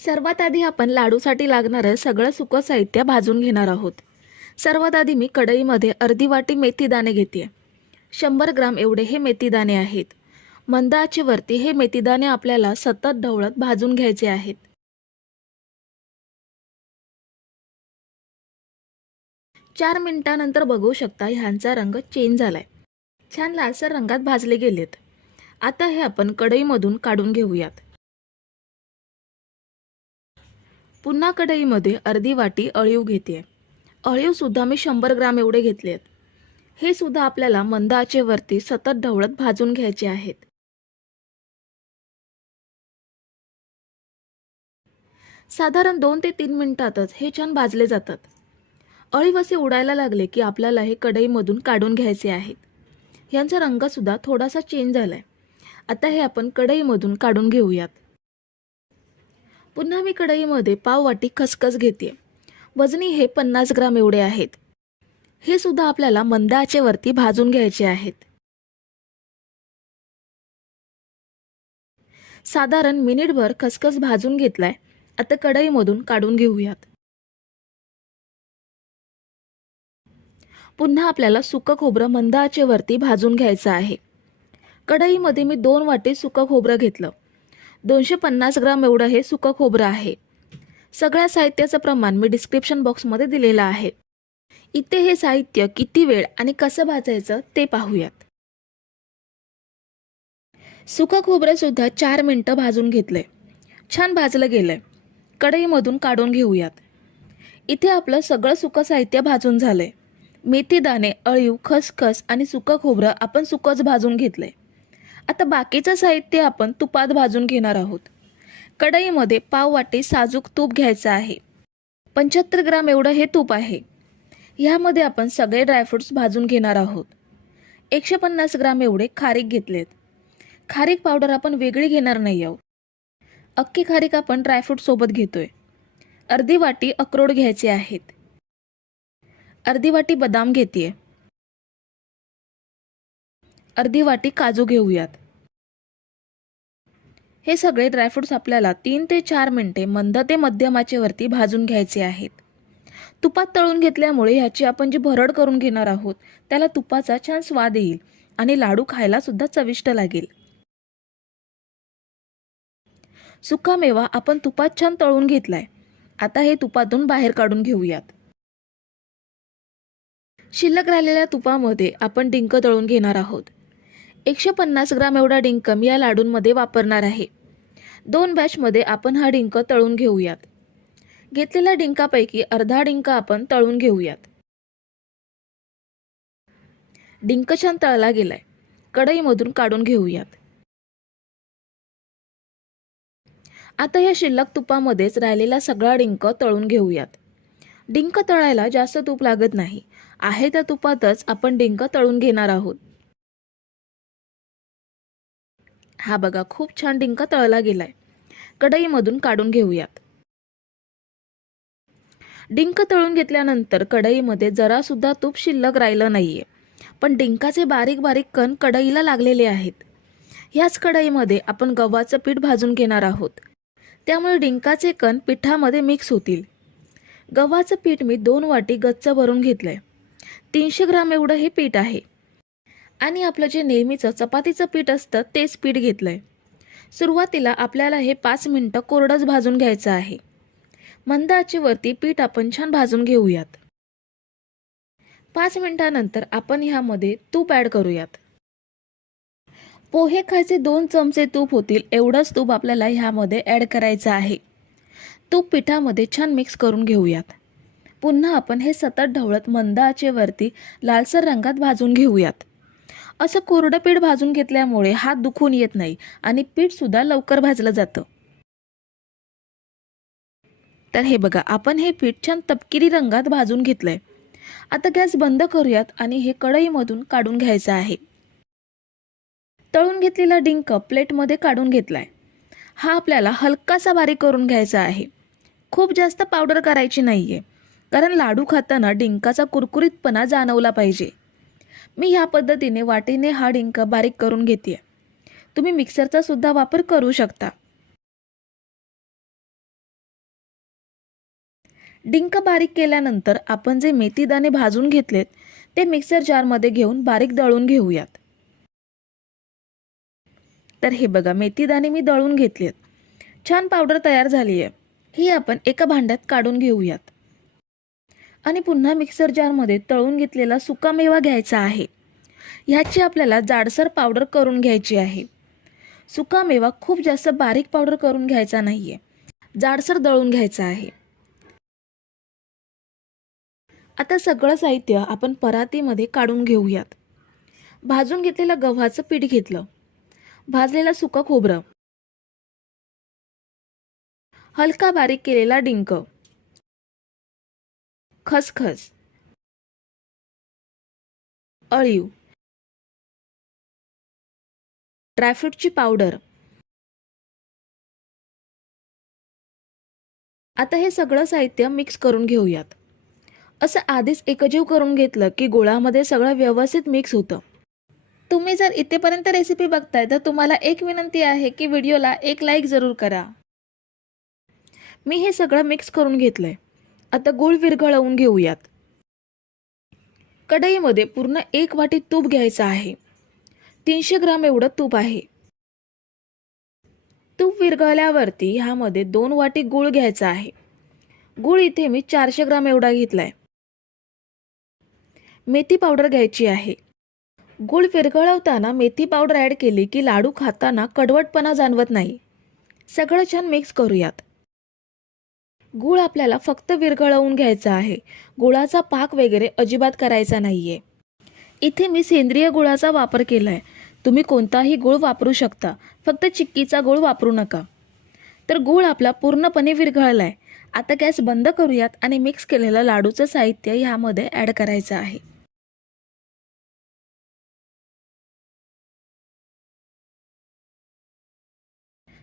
सर्वात आधी आपण लाडूसाठी लागणारं सगळं सुकं साहित्य भाजून घेणार आहोत. सर्वात आधी मी कढईमध्ये अर्धी वाटी मेथी दाणे घेते. 100 ग्राम एवढे हे मेथी दाणे आहेत. मंद आचेवरती हे मेथी दाणे आपल्याला सतत ढवळत भाजून घ्यायचे आहेत. 4 मिनिटांनंतर बघू शकता ह्यांचा रंग चेंज झालाय. छान लालसर रंगात भाजले गेलेत. आता हे आपण कढईमधून काढून घेऊयात. पुन्हा कढईमध्ये अर्धी वाटी अळीव घेते. अळीव सुद्धा मी 100 ग्राम एवढे घेतलेत. हे सुद्धा आपल्याला मंद आचेवरती सतत ढवळत भाजून घ्यायचे आहेत. साधारण 2 ते 3 मिनिटातच हे छान भाजले जातात. अळीव असे उडायला लागले की आपल्याला हे कढईमधून काढून घ्यायचे आहेत. यांचा रंग सुद्धा थोडासा चेंज झालाय. आता हे आपण कढईमधून काढून घेऊयात. पुन्हा मी कढईमध्ये पाव वाटी खसखस घेते. वजनी हे 50 ग्राम एवढे आहेत. हे सुद्धा आपल्याला मंद आचेवरती भाजून घ्यायचे आहेत. साधारण मिनिटभर खसखस भाजून घेतलाय. आता कढईमधून काढून घेऊयात. पुन्हा आपल्याला सुकं खोबरं मंद आचेवरती भाजून घ्यायचं आहे. कढईमध्ये मी 2 वाटी सुकं खोबरं घेतलं. 250 ग्राम एवढं हे सुकं खोबरं आहे. सगळ्या साहित्याचं प्रमाण मी डिस्क्रिप्शन बॉक्समध्ये दिलेलं आहे. इथे हे साहित्य किती वेळ आणि कसं भाजायचं ते पाहूयात. सुकं खोबरं सुद्धा 4 मिनिटं भाजून घेतलंय. छान भाजलं गेलंय. कढईमधून काढून घेऊयात. इथे आपलं सगळं सुकं साहित्य भाजून झालंय. मेथी दाणे, अळीव, खसखस आणि सुकं खोबरं आपण सुकंच भाजून घेतलंय. आता बाकीचं साहित्य आपण तुपात भाजून घेणार आहोत. कढईमध्ये पाव वाटी साजूक तूप घ्यायचं आहे. 75 ग्राम एवढं हे तूप आहे. ह्यामध्ये आपण सगळे ड्रायफ्रुट्स भाजून घेणार आहोत. 150 ग्राम एवढे खारीक घेतलेत. खारीक पावडर आपण वेगळी घेणार नाही आहोत. अख्खी खारीक आपण ड्रायफ्रूट सोबत घेतोय. अर्धी वाटी अक्रोड घ्यायचे आहेत. अर्धी वाटी बदाम घेतेय. अर्धी वाटी काजू घेऊयात. हे सगळे ड्रायफ्रुट्स आपल्याला 3 ते 4 मिनिटे मंद ते मध्यम आचेवरती भाजून घ्यायचे आहेत. तुपात तळून घेतल्यामुळे ह्याची आपण जी भरड करून घेणार आहोत त्याला तुपाचा छान स्वाद येईल आणि लाडू खायला सुद्धा चविष्ट लागेल. सुका मेवा आपण तुपात छान तळून घेतलाय. आता हे तुपातून बाहेर काढून घेऊयात. शिल्लक राहिलेल्या तुपामध्ये आपण डिंक तळून घेणार आहोत. 150 ग्राम एवढा डिंक मी या लाडूंमध्ये वापरणार आहे. 2 बॅचमध्ये आपण हा डिंक तळून घेऊयात. घेतलेल्या डिंकापैकी अर्धा डिंक आपण तळून घेऊयात. डिंक छान तळला गेलाय. कढईमधून काढून घेऊयात. आता या शिल्लक तुपामध्येच राहिलेला सगळा डिंक तळून घेऊयात. डिंक तळायला जास्त तूप लागत नाही. आहे त्या तुपातच आपण डिंक तळून घेणार आहोत. हा बघा, खूप छान डिंक तळला गेलाय. कढईमधून काढून घेऊयात. डिंक तळून घेतल्यानंतर कढईमध्ये जरा सुद्धा तूप शिल्लक राहिलं नाहीये. पण डिंकाचे बारीक बारीक कण कढईला लागलेले आहेत. ह्याच कढईमध्ये आपण गव्हाचं पीठ भाजून घेणार आहोत. त्यामुळे डिंकाचे कण पिठामध्ये मिक्स होतील. गव्हाचं पीठ मी 2 वाटी गच्च भरून घेतलंय. 300 ग्राम एवढं हे पीठ आहे. आणि आपलं जे नेहमीचं चपातीचं पीठ असतं तेच पीठ घेतलंय. सुरुवातीला आपल्याला हे 5 मिनिटं कोरडंच भाजून घ्यायचं आहे. मंद आचेवरती पीठ आपण छान भाजून घेऊयात. 5 मिनिटांनंतर आपण ह्यामध्ये तूप ॲड करूयात. पोहे खायचे 2 चमचे तूप होतील एवढंच तूप आपल्याला ह्यामध्ये ॲड करायचं आहे. तूप पिठामध्ये छान मिक्स करून घेऊयात. पुन्हा आपण हे सतत ढवळत मंद आचेवरती लालसर रंगात भाजून घेऊयात. असं कोरडं पीठ भाजून घेतल्यामुळे हात दुखून येत नाही आणि पीठ सुद्धा लवकर भाजलं जातं. तर हे बघा, आपण हे पीठ छान तपकिरी रंगात भाजून घेतलंय. आता गॅस बंद करूयात आणि हे कढईमधून काढून घ्यायचं आहे. तळून घेतलेला डिंक प्लेटमध्ये काढून घेतलाय. हा आपल्याला हलकासा बारीक करून घ्यायचा आहे. खूप जास्त पावडर करायची नाहीये, कारण लाडू खाताना डिंकाचा कुरकुरीतपणा जाणवला पाहिजे. मी ह्या पद्धतीने वाटीने हा डिंक बारीक करून घेते. तुम्ही मिक्सरचा सुद्धा वापर करू शकता. डिंक बारीक केल्यानंतर आपण जे मेथीदाणे भाजून घेतलेत ते मिक्सर जारमध्ये घेऊन बारीक दळून घेऊयात. तर हे बघा, मेथीदाणे मी दळून घेतलेत. छान पावडर तयार झाली आहे. ही आपण एका भांड्यात काढून घेऊयात. आणि पुन्हा मिक्सर जारमध्ये तळून घेतलेला सुकामेवा घ्यायचा आहे. ह्याची आपल्याला जाडसर पावडर करून घ्यायची आहे. सुकामेवा खूप जास्त बारीक पावडर करून घ्यायचा नाहीये, जाडसर दळून घ्यायचा आहे. आता सगळं साहित्य आपण परातीमध्ये काढून घेऊयात. भाजून घेतलेलं गव्हाचं पीठ घेतलं, भाजलेलं सुकं खोबरं, हलका बारीक केलेला डिंक, खसखस, अळीव, ड्रायफ्रूटची पावडर. आता हे सगळं साहित्य मिक्स करून घेऊयात. असं आधीच एकजीव करून घेतलं की गोळामध्ये सगळं व्यवस्थित मिक्स होतं. तुम्ही जर इथेपर्यंत रेसिपी बघताय तर तुम्हाला एक विनंती आहे की व्हिडिओला एक लाईक जरूर करा. मी हे सगळं मिक्स करून घेतलंय. आता गूळ विरघळवून घेऊयात. कढईमध्ये पूर्ण 1 वाटी तूप घ्यायचं आहे. 300 ग्राम एवढं तूप आहे. तूप विरघळल्यावरती ह्यामध्ये 2 वाटी गूळ घ्यायचा आहे. गूळ इथे मी 400 ग्राम एवढा घेतलाय. मेथी पावडर घ्यायची आहे. गूळ विरघळवताना मेथी पावडर ॲड केली की लाडू खाताना कडवटपणा जाणवत नाही. सगळं छान मिक्स करूयात. गूळ आपल्याला फक्त विरघळवून घ्यायचा आहे. गुळाचा पाक वगैरे अजिबात करायचा नाहीये. इथे मी सेंद्रिय गुळाचा वापर केलाय. तुम्ही कोणताही गूळ वापरू शकता, फक्त चिक्कीचा गूळ वापरू नका. तर गूळ आपला पूर्णपणे विरघळलाय. आता गॅस बंद करूयात आणि मिक्स केलेलं लाडूचं साहित्य ह्यामध्ये ॲड करायचं आहे.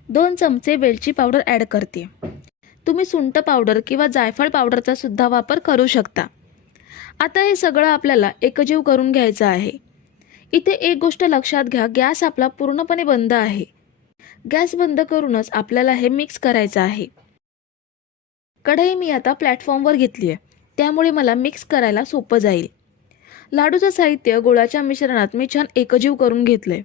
दोन चमचे वेलची पावडर ॲड करते. तुम्ही सुंठ पावडर किंवा जायफळ पावडरचा सुद्धा वापर करू शकता. आता हे सगळं आपल्याला एकजीव करून घ्यायचं आहे. इथे एक गोष्ट लक्षात घ्या, गॅस आपला पूर्णपणे बंद आहे. गॅस बंद करूनच आपल्याला हे मिक्स करायचं आहे. कढई मी आता प्लॅटफॉर्मवर घेतली आहे, त्यामुळे मला मिक्स करायला सोपं जाईल. लाडूचं साहित्य गुळाच्या मिश्रणात मी छान एकजीव करून घेतलंय.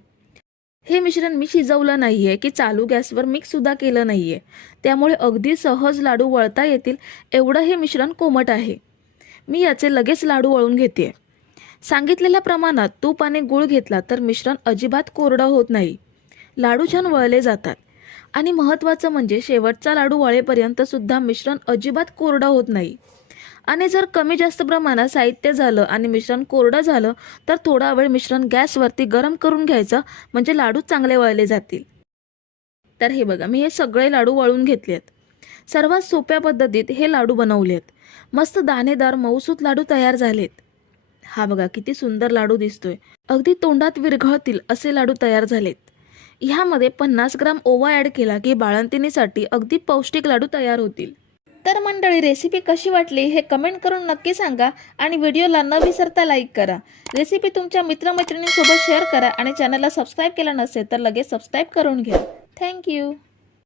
हे मिश्रण मी शिजवलं नाहीये की चालू गॅसवर मिक्स सुद्धा केलं नाहीये, त्यामुळे अगदी सहज लाडू वळता येतील एवढं हे मिश्रण कोमट आहे. मी याचे लगेच लाडू वळून घेते. सांगितलेल्या प्रमाणात तूप आणि गूळ घेतला तर मिश्रण अजिबात कोरडं होत नाही. लाडू छान वळले जातात. आणि महत्त्वाचं म्हणजे शेवटचा लाडू वळेपर्यंत सुद्धा मिश्रण अजिबात कोरडं होत नाही. आणि जर कमी जास्त प्रमाणात साहित्य झालं आणि मिश्रण कोरडं झालं तर थोडा वेळ मिश्रण गॅसवरती गरम करून घ्यायचं, म्हणजे लाडू चांगले वळले जातील. तर हे बघा, मी हे सगळे लाडू वळून घेतलेत. सर्वात सोप्या पद्धतीत हे लाडू बनवलेत. मस्त दाणेदार मऊसूत लाडू तयार झालेत. हा बघा किती सुंदर लाडू दिसतोय. अगदी तोंडात विरघळतील असे लाडू तयार झालेत. ह्यामध्ये 50 ग्राम ओवा ॲड केला की बाळंतिणीसाठी अगदी पौष्टिक लाडू तयार होतील. तर मंडळी, रेसिपी कशी वाटली हे कमेंट करून नक्की सांगा आणि व्हिडिओला न विसरता लाईक करा. रेसिपी तुमच्या मित्रमैत्रिणींसोबत शेअर करा आणि चॅनलला सबस्क्राईब केलं नसेल तर लगेच सबस्क्राईब करून घ्या. थँक्यू.